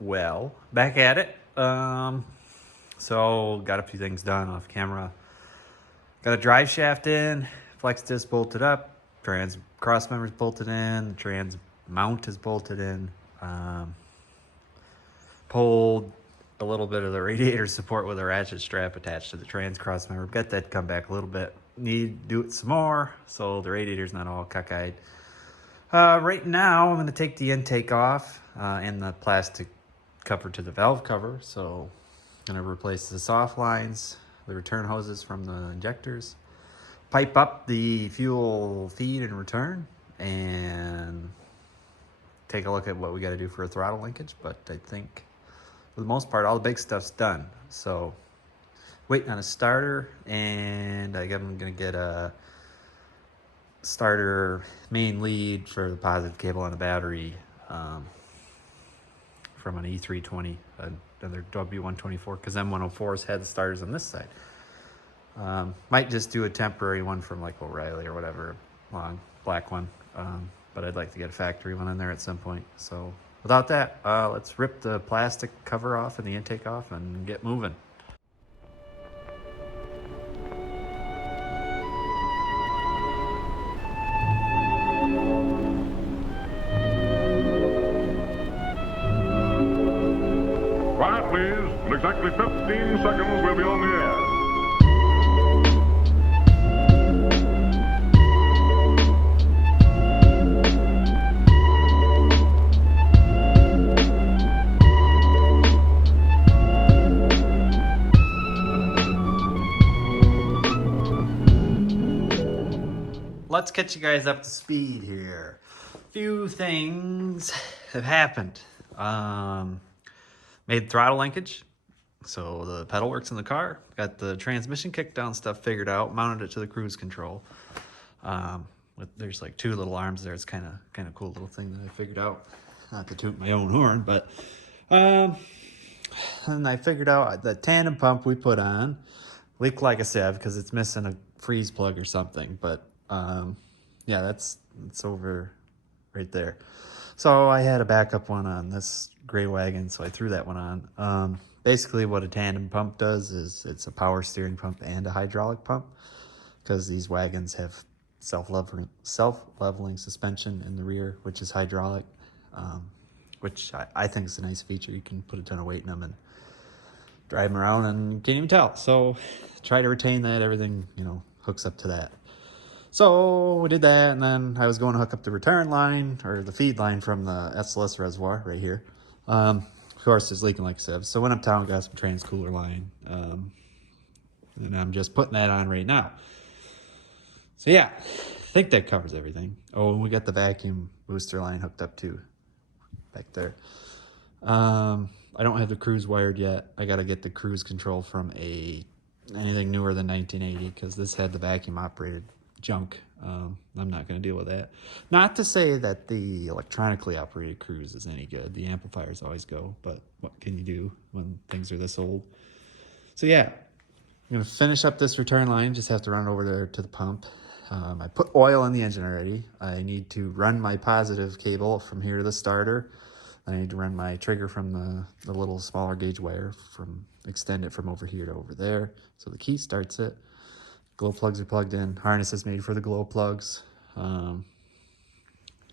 Well, back at it. So got a few things done off camera. Got a drive shaft in, flex disc bolted up, trans cross members bolted in, the trans mount is bolted in. Pulled a little bit of the radiator support with a ratchet strap attached to the trans cross member. Got that to come back a little bit. Need to do it some more, so the radiator's not all cockeyed. Right now, I'm going to take the intake off and the plastic cover to the valve cover. So I'm going to replace the soft lines, the return hoses from the injectors, pipe up the fuel feed and return, and take a look at what we got to do for a throttle linkage. But I think for the most part, all the big stuff's done. So waiting on a starter, and I'm going to get a starter main lead for the positive cable on the battery from an E320, another W124, because M104s had the starters on this side. Might just do a temporary one from like O'Reilly or whatever, long black one, but I'd like to get a factory one in there at some point. So without that, let's rip the plastic cover off and the intake off and get moving. Quiet, please. In exactly 15 seconds, we'll be on the air. Let's get you guys up to speed here. Few things have happened. Made throttle linkage, so the pedal works in the car. Got the transmission kickdown stuff figured out. Mounted it to the cruise control. There's like two little arms there. It's kind of cool little thing that I figured out. Not to toot my own horn, but and I figured out the tandem pump we put on leaked like a sieve because it's missing a freeze plug or something. But yeah, it's over right there. So I had a backup one on this gray wagon, so I threw that one on. Basically what a tandem pump does is it's a power steering pump and a hydraulic pump, because these wagons have self-leveling suspension in the rear, which is hydraulic, which I think is a nice feature. You can put a ton of weight in them and drive them around and you can't even tell. So try to retain that. Everything, hooks up to that. So we did that, and then I was going to hook up the return line, or the feed line from the SLS reservoir right here. Of course, it's leaking like a sieve. So went uptown, got some trans cooler line, and I'm just putting that on right now. So yeah, I think that covers everything. Oh, and we got the vacuum booster line hooked up too, back there. I don't have the cruise wired yet. I got to get the cruise control from anything newer than 1980, because this had the vacuum operated junk. I'm not going to deal with that. Not to say that the electronically operated cruise is any good. The amplifiers always go, but what can you do when things are this old? So yeah, I'm going to finish up this return line. Just have to run over there to the pump. I put oil in the engine already. I need to run my positive cable from here to the starter. I need to run my trigger from the little smaller gauge wire, extend it from over here to over there, so the key starts it. Glow plugs are plugged in. Harness is made for the glow plugs.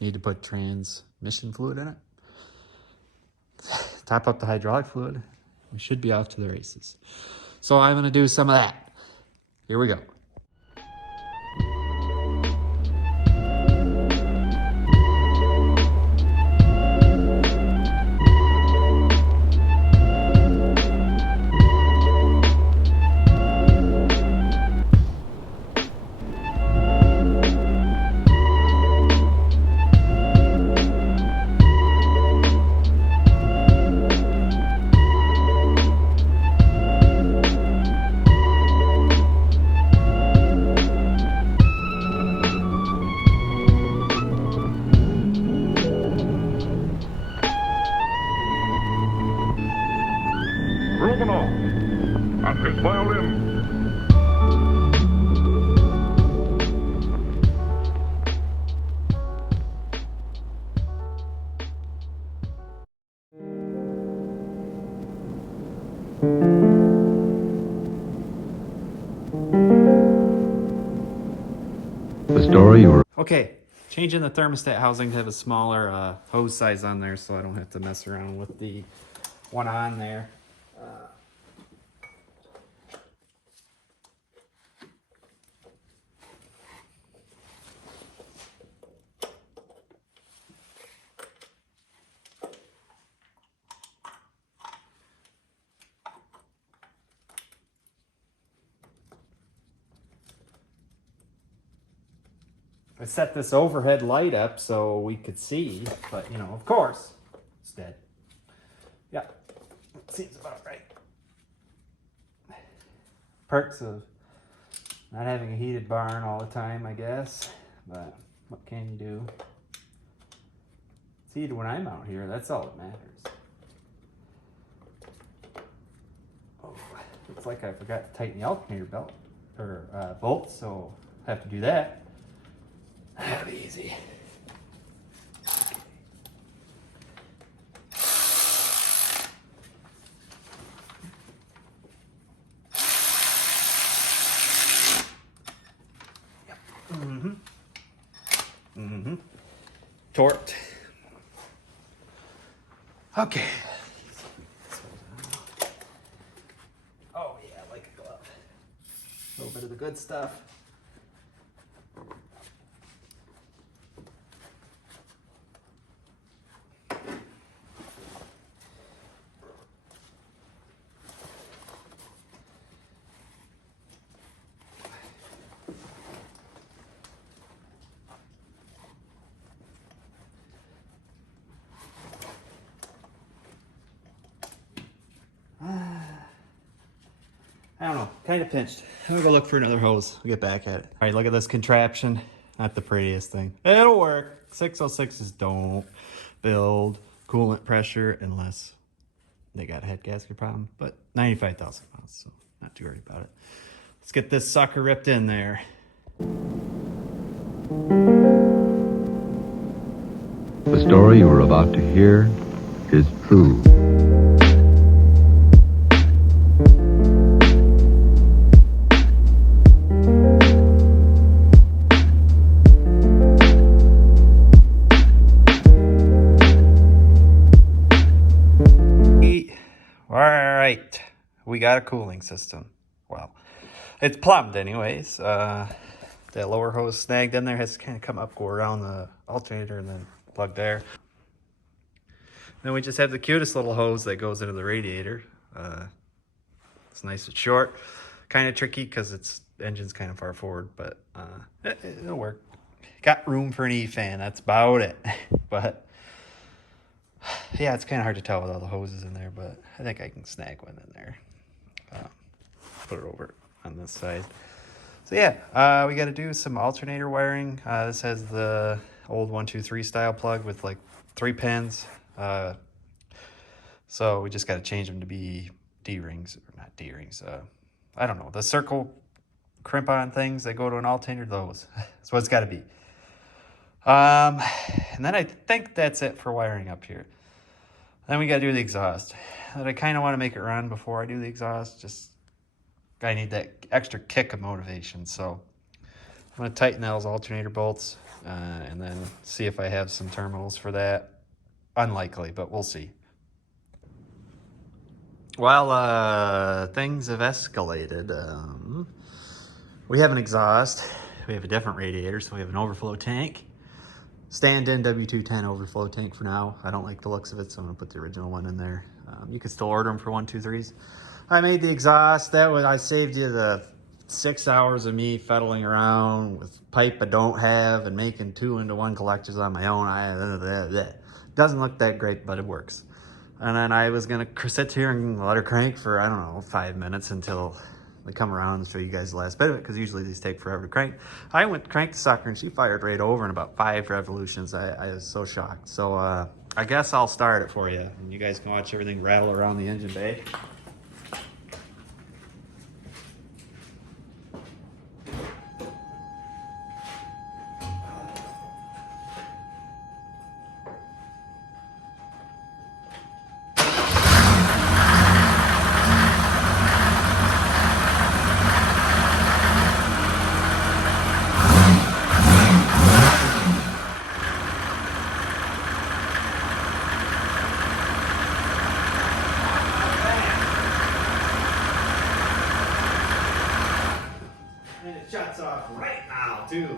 Need to put transmission fluid in it. Top up the hydraulic fluid. We should be off to the races. So I'm going to do some of that. Here we go. And his violin. The story you were... Okay, changing the thermostat housing to have a smaller hose size on there so I don't have to mess around with the one on there. I set this overhead light up so we could see, but you know, of course, it's dead. Yeah, seems about right. Perks of not having a heated barn all the time, I guess, but what can you do? It's heated when I'm out here, that's all that matters. Oh, looks like I forgot to tighten the alternator belt, or bolts, so I have to do that. That'll be easy. Torqued. Okay. Oh yeah, like a glove. A little bit of the good stuff. I don't know, kind of pinched. I'm gonna go look for another hose. We'll get back at it. All right, look at this contraption. Not the prettiest thing. It'll work. 606s don't build coolant pressure unless they got a head gasket problem, but 95,000 pounds, so not too worried about it. Let's get this sucker ripped in there. The story you were about to hear is true. Alright, we got a cooling system. Well, it's plumbed anyways. That lower hose snagged in there has to kind of come up, go around the alternator and then plug there. Then we just have the cutest little hose that goes into the radiator. It's nice and short. Kind of tricky because its engine's kind of far forward, but it'll work. Got room for an E-fan, that's about it. But yeah, it's kind of hard to tell with all the hoses in there, but I think I can snag one in there. Put it over on this side. So yeah, we got to do some alternator wiring. This has the old 123 style plug with like 3 pins. So we just got to change them to be D-rings, or not D-rings. I don't know, the circle crimp-on things that go to an alternator, those. That's what it's got to be. And then I think that's it for wiring up here. Then we got to do the exhaust. And I kind of want to make it run before I do the exhaust. Just I need that extra kick of motivation. So I'm going to tighten those alternator bolts and then see if I have some terminals for that. Unlikely, but we'll see. Well, things have escalated. We have an exhaust. We have a different radiator, so we have an overflow tank. Stand-in W210 overflow tank for now. I don't like the looks of it, so I'm gonna put the original one in there. You can still order them for 123s. I made the exhaust. That way I saved you the 6 hours of me fiddling around with pipe I don't have and making 2-into-1 collectors on my own. Doesn't look that great, but it works. And then I was gonna sit here and let her crank for, I don't know, 5 minutes until they come around and show you guys the last bit of it, because usually these take forever to crank. I went to crank the sucker and she fired right over in about 5 revolutions. I was so shocked. So I guess I'll start it for you, and you guys can watch everything rattle around the engine bay. off right now, too.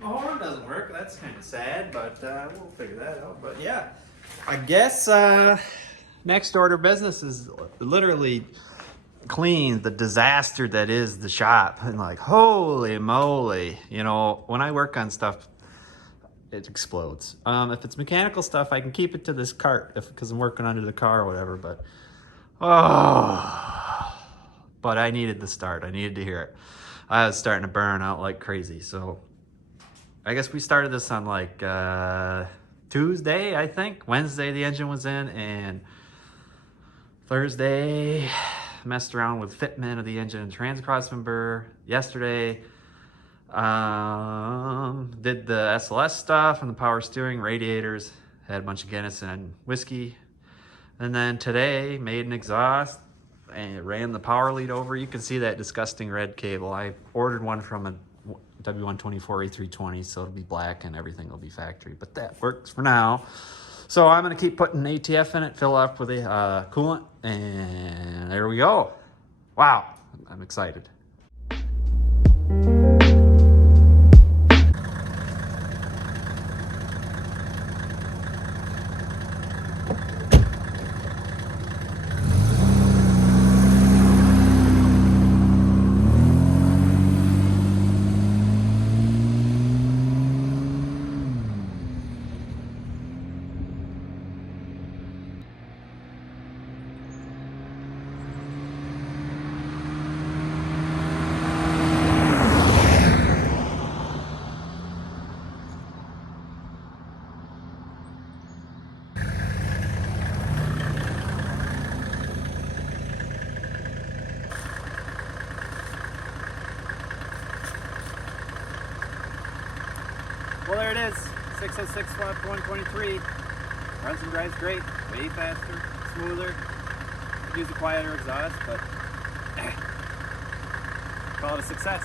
My horn doesn't work. That's kind of sad, but we'll figure that out. But yeah, I guess next order business is literally clean the disaster that is the shop. And like, holy moly, you know, when I work on stuff, it explodes. If it's mechanical stuff, I can keep it to this cart because I'm working under the car or whatever. But but I needed the start. I needed to hear it. I was starting to burn out like crazy. So I guess we started this on like Tuesday, I think. Wednesday the engine was in, and Thursday messed around with fitment of the engine and transcross member. Yesterday did the SLS stuff and the power steering, radiators, had a bunch of Guinness and whiskey. And then today made an exhaust and ran the power lead over. You can see that disgusting red cable. I ordered one from a W123 A320, so it'll be black and everything will be factory, but that works for now. So I'm gonna keep putting ATF in it, fill up with a coolant, and there we go. Wow, I'm excited. Well, there it is, 606 flap 123. Runs and drives great, way faster, smoother. Use a quieter exhaust, but call it a success.